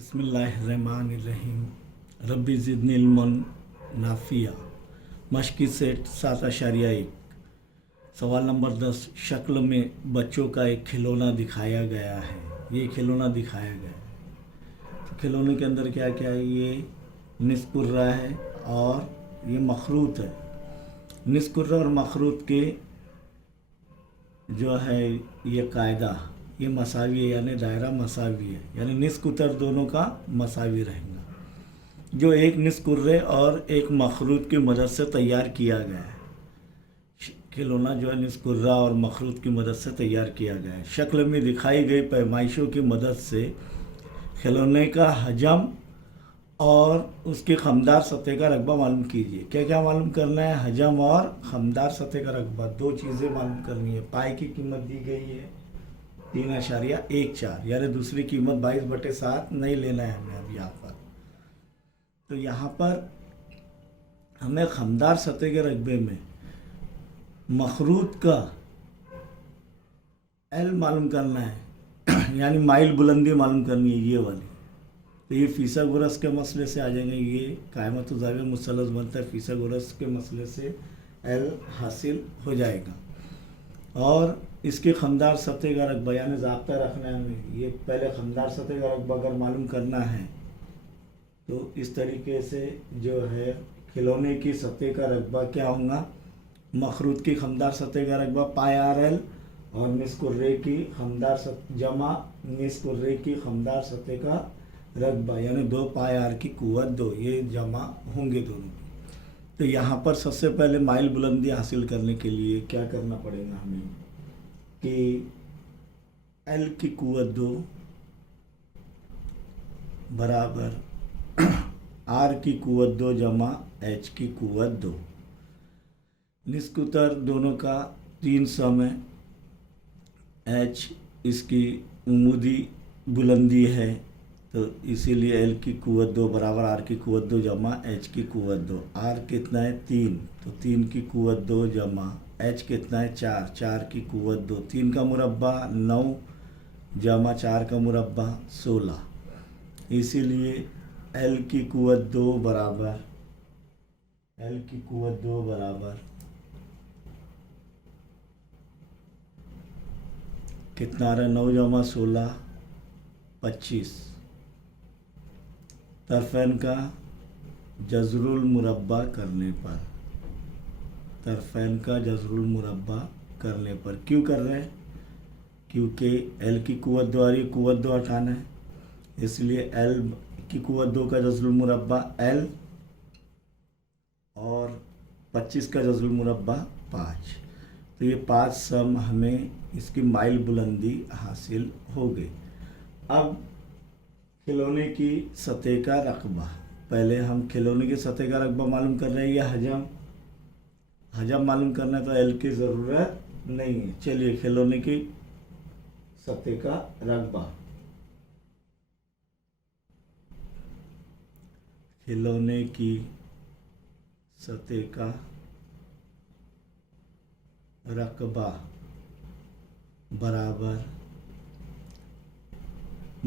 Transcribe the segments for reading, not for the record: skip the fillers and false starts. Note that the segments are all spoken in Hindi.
बिस्मिल्लाहिर्रहमानिर्रहीम। रब्बी ज़िदनी इल्मन नाफिया। मशक़ी सेट 7.1। सवाल नंबर 10। शक्ल में बच्चों का एक खिलौना दिखाया गया है। ये खिलौना दिखाया गया है तो खिलौने के अंदर क्या क्या है? ये निस्कुर्रा है और ये मखरूत है। निस्कुर्रा और मखरूत के जो है ये कायदा, ये मसावी है, यानी दायरा मसावी है, यानी निस्कुतर दोनों का मसावी रहेगा। जो एक निस्कुर्रे और एक मखरूत की मदद से तैयार किया गया है। खिलौना जो है निस्कुर्रा और मखरूत की मदद से तैयार किया गया है। शक्ल में दिखाई गई पैमाइशों की मदद से खिलौने का हजम और उसकी खमदार सतह का रकबा मालूम कीजिए। क्या क्या मालूम करना है? हजम और खमदार सतह का रकबा, दो चीज़ें मालूम करनी है। पाई की कीमत दी गई है 3.14, यानी दूसरी कीमत 22/7 नहीं लेना है हमें अब यहाँ पर। तो यहाँ पर हमें खमदार सतह के रकबे में मखरूत का एल मालूम करना है यानी माइल बुलंदी मालूम करनी है, ये वाली। तो ये फीसागोरस के मसले से आ जाएंगे। ये कायमत ज़ाविया मुसलस बनता है, फीसागोरस के मसले से एल हासिल हो जाएगा। और इसकी खमदार सतह का रकबा यानी ज़ाब्ता रखना है हमें। ये पहले खमदार सतह का रकबा अगर मालूम करना है तो इस तरीके से जो है खिलौने की सतह का रकबा क्या होगा? मखरूत की खमदार सतह का रकबा πRL और निस्कुर्रे की खमदार जमा निस्कुर्रे की खमदार सतह का रकबा यानी 2πR की कुव्वत 2, ये जमा होंगे दोनों। तो यहाँ पर सबसे पहले माइल बुलंदी हासिल करने के लिए क्या करना पड़ेगा हमें कि L की कुव्वत 2 बराबर R की कुव्वत 2 जमा H की कुव्वत 2। निस्कुतर दोनों का 300 में H इसकी उमूदी बुलंदी है, तो इसीलिए L की कुव्वत 2 बराबर R की कुव्वत 2 जमा H की कुव्वत 2। R कितना है? 3, तो 3 की कुव्वत 2 जमा H कितना है? 4, 4 की कुव्वत 2। 3 का मुरब्बा 9 जमा 4 का मुरब्बा 16। इसीलिए L की कुव्वत 2 बराबर कितना आ रहा है? 9 जमा 16 25। तरफ़ैन का जज़रुल मुरब्बा करने पर क्यों कर रहे हैं? क्योंकि L की कुव्वत 2 आ रही है, कुव्वत 2 हटाना है, इसलिए L की कुव्वत 2 का जज़रुल मुरब्बा L और 25 का जज़रुल मुरब्बा 5। तो ये 5 सम हमें इसकी माइल बुलंदी हासिल हो गई। अब खिलौने की सतह का रकबा, पहले हम खिलौने की सतह का रकबा मालूम कर रहे हैं या हजम मालूम करना है, तो एल की ज़रूरत नहीं है। चलिए खिलौने की सतह का रकबा, खिलौने की सतह का रकबा बराबर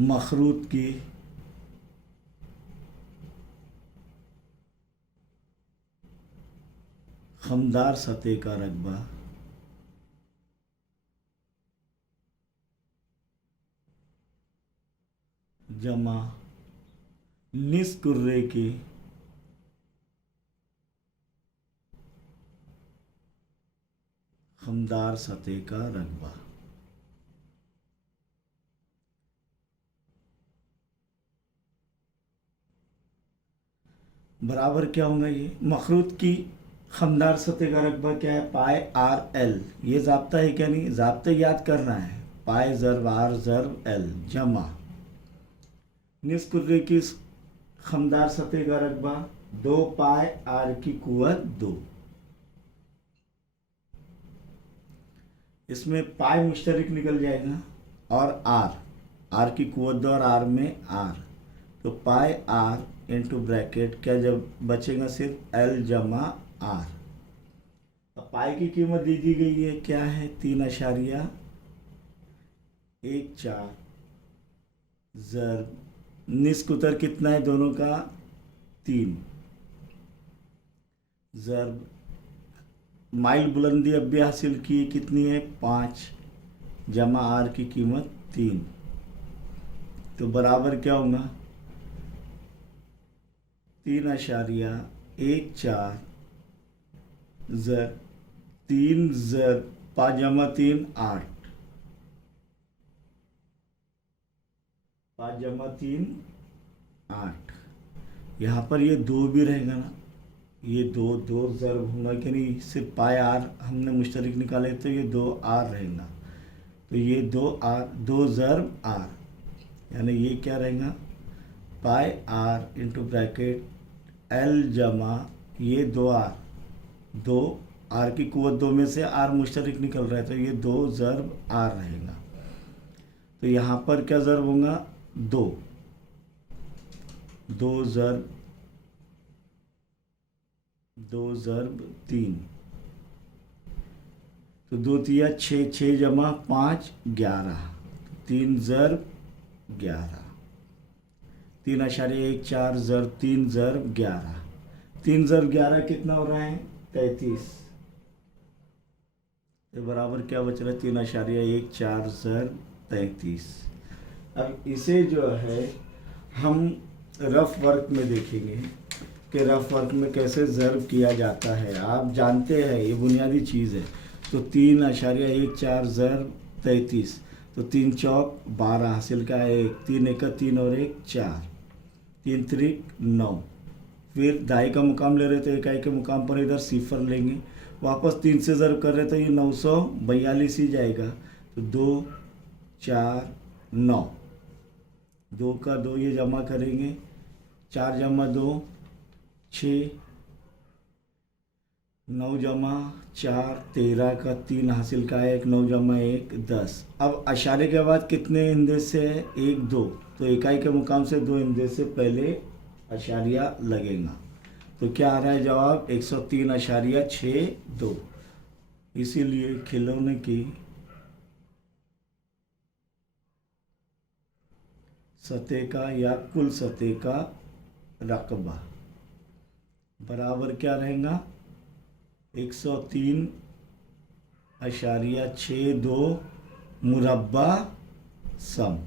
मखरूत की खमदार सतह का रकबा जमा निस्कुर्रे की खमदार सतह का रकबा। बराबर क्या होगा? ये मखरूत की खमदार सतह का रकबा क्या है? πRL। ये ज़ाब्ता है क्या? नहीं, ज़ाब्ते याद करना है। पाई ज़र्ब R ज़र्ब L जमा निस्कुर्रे की खमदार सतह का रकबा 2πR की कुव्वत 2। इसमें पाई मुश्तरक निकल जाएगा और R की कुव्वत 2 और R में R, तो πR इंटू ब्रैकेट क्या जब बचेगा? सिर्फ L जमा R। अब पाई की कीमत दी गई है, क्या है? 3.14 ज़र्ब निस्क उत्तर कितना है दोनों का? 3। ज़र्ब माइल बुलंदी अब भी हासिल की कितनी है? 5 जमा आर की कीमत 3, तो बराबर क्या होगा? 3.14 ज़र 3 ज़र 5 जमा 3 8, 5 जमा 3 8। यहाँ पर ये 2 भी रहेगा ना, ये 2 ज़र्ब होगा कि नहीं? सिर्फ पाई आर हमने मुश्तरक निकाले तो ये 2 आर रहेगा, तो ये 2 आर 2 ज़र्ब आर, यानी ये क्या रहेगा? पाई आर इंटू ब्रैकेट एल जमा ये 2 आर, 2 आर की कुव्वत 2 में से आर मुश्तरक निकल रहा है, तो ये 2 ज़र्ब आर रहेगा। तो यहाँ पर क्या ज़र्ब होगा? 2 ज़र्ब 3, तो 2 तिया 6, 6 जमा 5 11, 3 ज़र्ब 11, 3.14 ज़र्ब 3 ज़र्ब 11, 3 ज़र्ब 11 कितना हो रहा है? 33। तो बराबर क्या बच रहा है? 3.14 ज़र्ब 33। अब इसे जो है हम रफ वर्क में देखेंगे कि रफ वर्क में कैसे ज़र्ब किया जाता है। आप जानते हैं ये बुनियादी चीज़ है। तो 3.14 ज़र्ब 33, तो 3 चौक 12 हासिल का है 1, 3 एक 3 और 1 4, 3 त्रिक 9। फिर दाई का मुकाम ले रहे तो इकाई के मुकाम पर इधर सिफर लेंगे, वापस 3 से ज़र्ब कर रहे तो ये 942 ही जाएगा। तो 2 4 9, 2 का 2 ये जमा करेंगे, 4 जमा 2 6, 9 जमा 4 13 का 3 हासिल का है 1, 9 जमा 1 10। अब अशारे के बाद कितने इंदे से है? 1 2, तो इकाई के मुकाम से 2 इंदे से पहले अशारिया लगेगा। तो क्या आ रहा है जवाब? 103.62। इसीलिए खिलौने की सतह का या कुल सतह का रकबा बराबर क्या रहेगा? 103.62 मुरब्बा सम।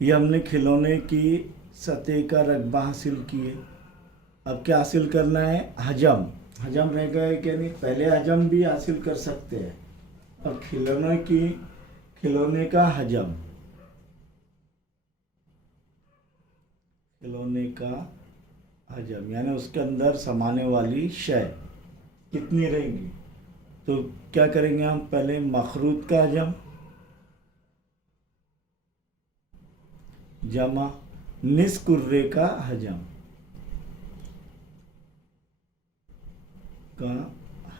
ये हमने खिलौने की सतह का रकबा हासिल किए। अब क्या हासिल करना है? हजम। हजम रहेगा क्या? नहीं, पहले हजम भी हासिल कर सकते हैं। अब खिलौने का हजम, खिलौने का हजम यानी उसके अंदर समाने वाली शय कितनी रहेगी? तो क्या करेंगे हम? पहले मखरूत का हजम जमा निस्कुर्रे का हजम का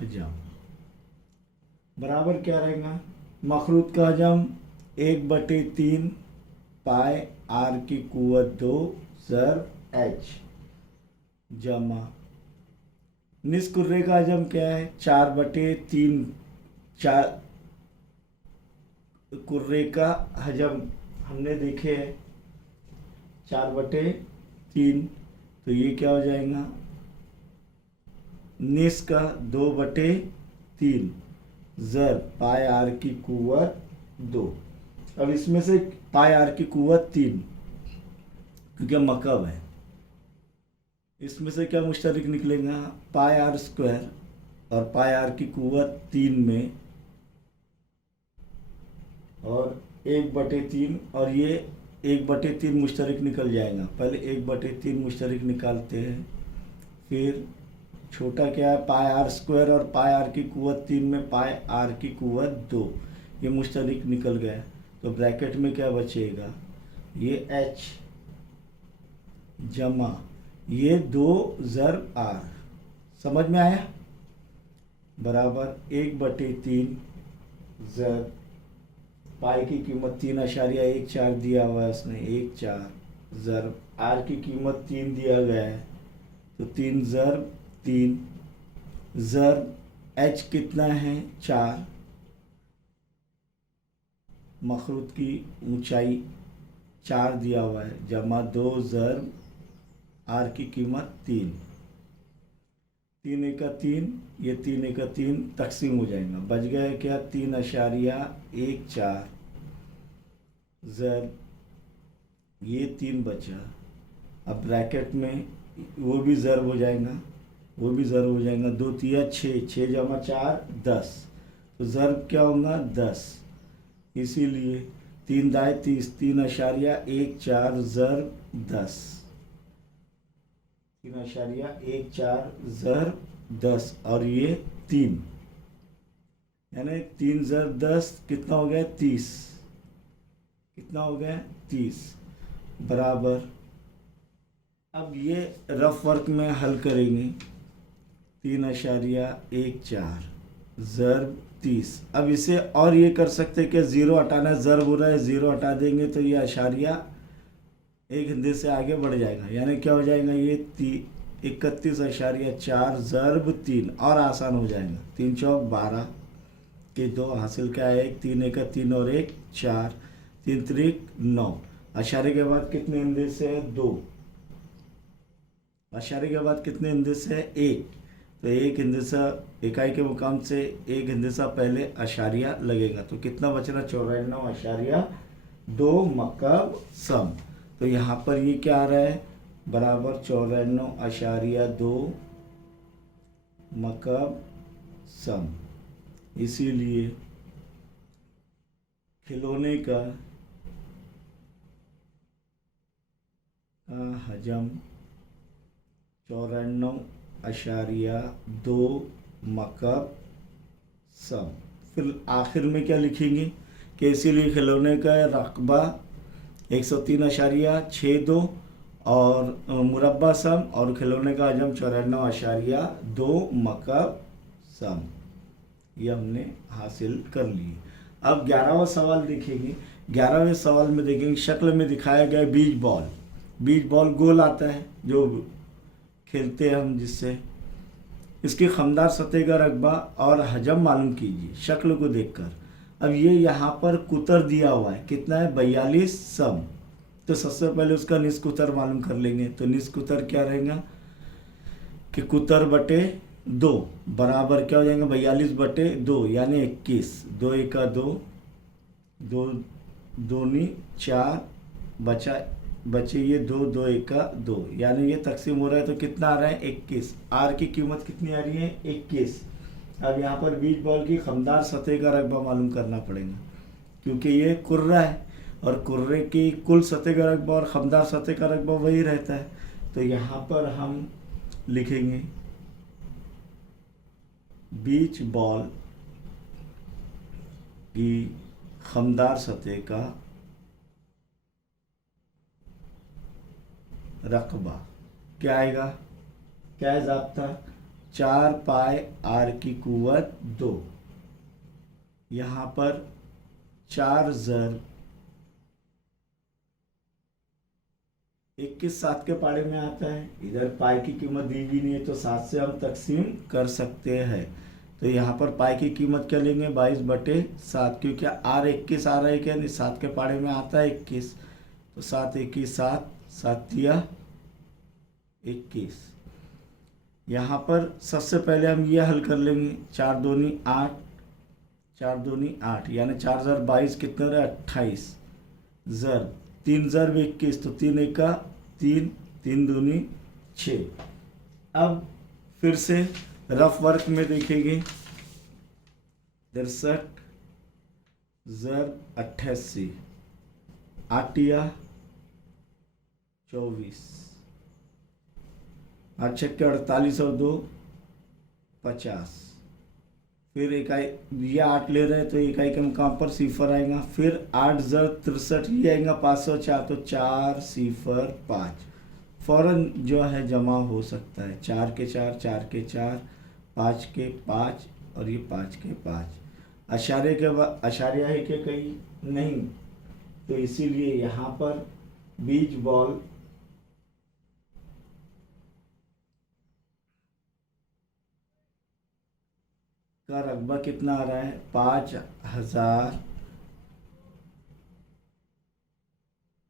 हजम बराबर क्या रहेगा? मखरूत का हजम 1/3 पाई आर की कुव्वत 2 ज़र्ब एच जमा निस्कुर्रे का हजम क्या है? 4/3, 4 कुर्रे का हजम हमने देखे है 4/3, तो ये क्या हो जाएगा? निस का 2/3 ज़र्ब पाई आर की कुव्वत 2। अब इसमें से पाई आर की कुव्वत 3 क्योंकि मकब है, इसमें से क्या मुश्तरक निकलेगा? पाई आर स्क्वायर और पाई आर की कुव्वत 3 में और 1/3 और ये 1/3 मुश्तरक निकल जाएगा। पहले 1/3 मुश्तरक निकालते हैं, फिर छोटा क्या है? पाई आर स्क्वायर और पाई आर की कुव्वत 3 में पाई आर की कुव्वत 2, ये मुश्तरक निकल गया। तो ब्रैकेट में क्या बचेगा? ये h जमा ये 2 ज़र्ब आर, समझ में आया? बराबर 1/3 ज़र्ब पाई की कीमत 3.14 दिया हुआ है उसने 1 4 ज़र्ब आर की कीमत 3 दिया गया है, तो 3 ज़र्ब 3 ज़र्ब एच कितना है? 4, मखरूत की ऊंचाई 4 दिया हुआ है जमा 2 ज़र आर की कीमत 3, 3 एका 3, ये 3 एका 3 तकसीम हो जाएगा, बच गया क्या 3.14 ज़र, ये 3 बचा। अब ब्रैकेट में वो भी ज़र हो जाएगा, वो भी ज़र हो जाएगा, 2 तिया 6, 6 जमा 4 10, तो ज़र क्या होगा 10, इसीलिए 3 दाए 30, 3.14 ज़र 10, 3.14 ज़र 10, और ये 3, यानी 3 ज़र 10 कितना हो गया 30, कितना हो गया 30 बराबर। अब ये रफ वर्क में हल करेंगे, 3.14 ज़र 30। अब इसे और ये कर सकते हैं कि 0 हटाना, ज़र हो रहा है 0 हटा देंगे तो ये अशारिया एक हिंदे से आगे बढ़ जाएगा, यानी क्या हो जाएगा ये 31.4 ज़रब 3, और आसान हो जाएगा, 3 चौक 12 के 2 हासिल क्या है 1, 3 एका 3 और 1 4, 3 त्रिक 9, अशारे के बाद कितने हिंदे से है 2, अशारे के बाद कितने हिंदे है 1, तो एक हिंदसा इकाई के मुकाम से एक हिंदसा पहले अशारिया लगेगा, तो कितना बच रहा 94.2 मकब सम। तो यहाँ पर ये क्या आ रहा है बराबर 94.2 मकब सम। इसीलिए खिलौने का हजम 94.2 मकब सम। फिर आखिर में क्या लिखेंगे कि इसीलिए खिलौने का रकबा 103.62 और मुरब्बा सम, और खिलौने का हजम 94.2 मकब सम। ये हमने हासिल कर ली। अब 11वां सवाल देखेंगे। 11वें सवाल में देखेंगे शक्ल में दिखाया गया बीच बॉल। बीच बॉल गोल आता है जो खेलते हैं हम जिससे, इसकी खमदार सतह का रकबा और हजम मालूम कीजिए शक्ल को देखकर। अब ये यहाँ पर कुतर दिया हुआ है, कितना है 42 सम। तो सबसे पहले उसका निस कुतर मालूम कर लेंगे। तो निस कुतर क्या रहेगा कि कुतर बटे 2 बराबर क्या हो जाएगा 42 बटे 2 यानी 21, 2 एका 2, 2 दूनी 4 बचे ये 2, 2 एका 2, यानी ये तकसीम हो रहा है तो कितना आ रहा है 21। आर की कीमत कितनी आ रही है 21। अब यहाँ पर बीच बॉल की खमदार सतह का रकबा मालूम करना पड़ेगा, क्योंकि ये कुर्रा है और कुर्रे की कुल सतह का रकबा और खमदार सतह का रकबा वही रहता है। तो यहाँ पर हम लिखेंगे बीच बॉल की खमदार सतह का रकबा क्या आएगा, क्या है ज़ाब्ता 4 पाई आर की कुव्वत 2। यहाँ पर 4 ज़र 21 7 के पाड़े में आता है। इधर पाई की कीमत दी भी नहीं है तो 7 से हम तकसीम कर सकते हैं। तो यहाँ पर पाई की कीमत क्या लेंगे 22 बटे 7, क्योंकि आर 21 आ रहा है क्या नहीं 7 के पाड़े में आता है 21, तो 7 21 7, 7 तिया 21। यहाँ पर सबसे पहले हम ये हल कर लेंगे 4 दूनी 8, 4 दूनी 8 यानी 4 ज़र 22 कितने रहे 28 ज़र, 3 ज़र 21 तो 3 एका 3, 3 दूनी 6। अब फिर से रफ वर्क में देखेंगे 63 ज़र 88, 8 या 24, 8 छक्के 48 और 2 50। फिर इकाई ये 8 ले रहे हैं तो इकाई के मुकाम पर सिफर आएगा। फिर 8 ज़र 63 ये आएगा 504, तो 4 सिफर 5 फ़ौरन जो है जमा हो सकता है। 4 के 4, 4 के 4, 5 के 5 और ये 5 के 5। अशारे के बाद अशारिया है कि कहीं नहीं, तो इसीलिए यहाँ पर बीच बॉल का रकबा कितना आ रहा है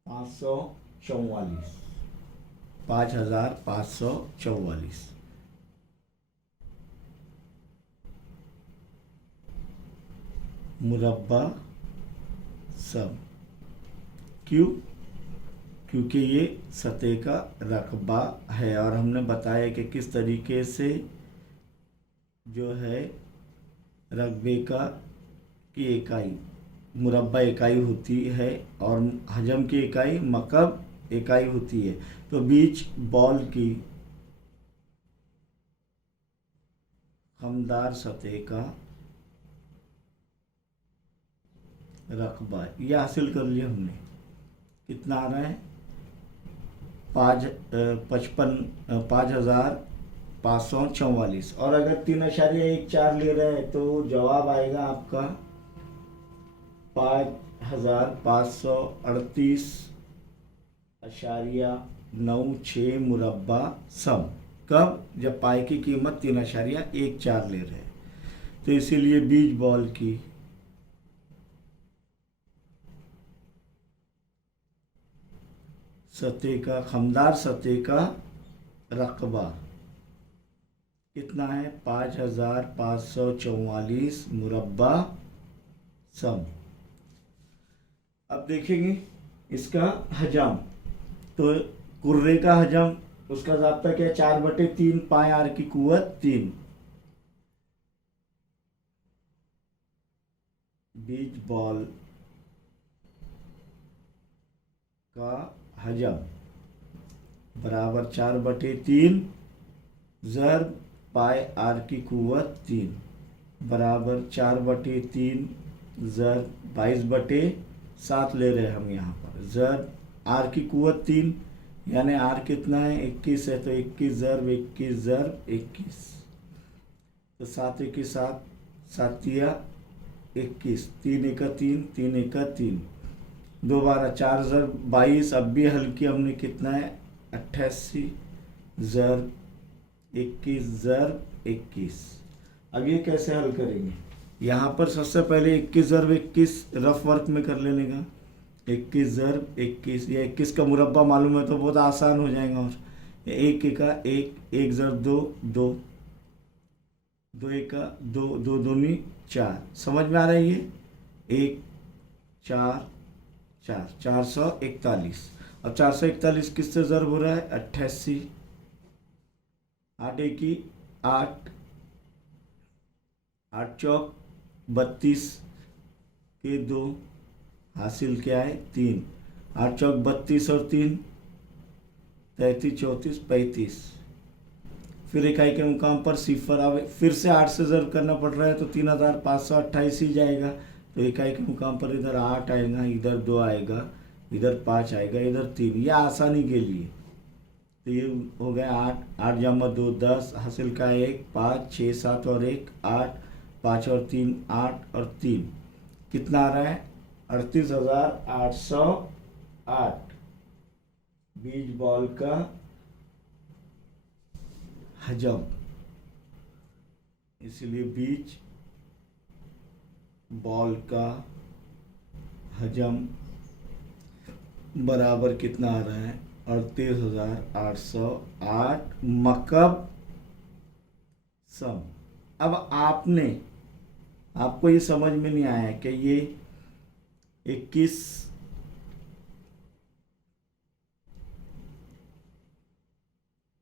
544, 5544 मुरब्बा सम। क्यों? क्योंकि ये सतह का रकबा है और हमने बताया कि किस तरीके से जो है रकबे की इकाई मुरब्बा इकाई होती है और हजम की इकाई मकब इकाई होती है। तो बीच बॉल की खमदार सतह का रकबा ये हासिल कर लिया हमने। कितना आ रहा है? 5544 और अगर 3.14 ले रहे हैं तो जवाब आएगा आपका 5538.96 मुरब्बा सम। कब? जब पाई की कीमत 3.14 ले रहे हैं। तो इसीलिए बीच बॉल की सतह का खमदार सतह का रकबा कितना है? 5544 मुरब्बा सम। अब देखेंगे इसका हजम। तो कुर्रे का हजम उसका ज़ाब्ता क्या है? 4/3 पाए आर की कुव्वत 3। बीच बॉल का हजम बराबर 4/3 ज़रब पाए आर की कुव्वत 3 बराबर 4/3 ज़रब 22/7 ले रहे हैं हम यहाँ पर। ज़रब आर की कुव्वत 3 यानी आर कितना है? 21 है। तो 21 ज़रब 21 ज़रब 21 तो 7 21 7 7 21 3 1 3 3 1 3 दोबारा 4 ज़रब 22। अब भी हल किया हमने। कितना है? 88 ज़रब 21 ज़रब 21। अब ये कैसे हल करेंगे? यहाँ पर सबसे पहले 21 ज़रब 21 रफ वर्क में कर लेने का। 21 ज़रब 21 या 21 का मुरब्बा मालूम है तो बहुत आसान हो जाएगा। और 1 1 1 1 ज़रब 2 2 2 1 2 2 दूनी 4। समझ में आ रहा है ये? 1 4 4 441। अब 441 किससे ज़रब हो रहा है? 88 8 1 8 8 चौक 32 के 2 हासिल क्या है? 3। 8 चौक 32 और 3 33 34 35। फिर इकाई के मुकाम पर सिफर आवे। फिर से 8 से ज़रब करना पड़ रहा है तो 3528 ही जाएगा। तो इकाई के मुकाम पर इधर 8 आएगा, इधर 2 आएगा, इधर 5 आएगा, इधर 3। यह आसानी के लिए। तो ये हो गया 8 8 जमा 2 10 हासिल का 1 5 6 7 और 1 8 5 और 3 8 और 3 कितना आ रहा है? 38,808 बीच बॉल का हजम। इसलिए बीच बॉल का हजम बराबर कितना आ रहा है? 38,808 मकब सम। अब आपको ये समझ में नहीं आया कि ये 21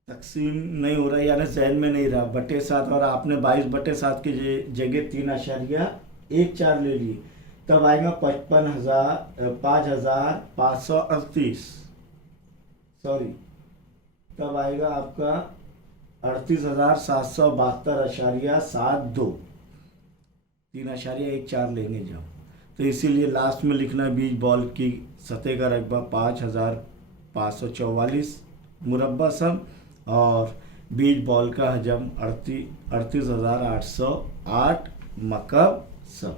तकसीम नहीं हो रहा, यानी जहन में नहीं रहा। 7 और आपने 22/7 की जगह 3.14 ले ली। तब आएगा 5538 सॉरी तब आएगा आपका 38,772.72। 3.14 लेंगे जब। तो इसीलिए लास्ट में लिखना है बीच बॉल की सतह का रकबा 5544 मुरब्बा सम और बीच बॉल का हजम 38,808 मकब सम।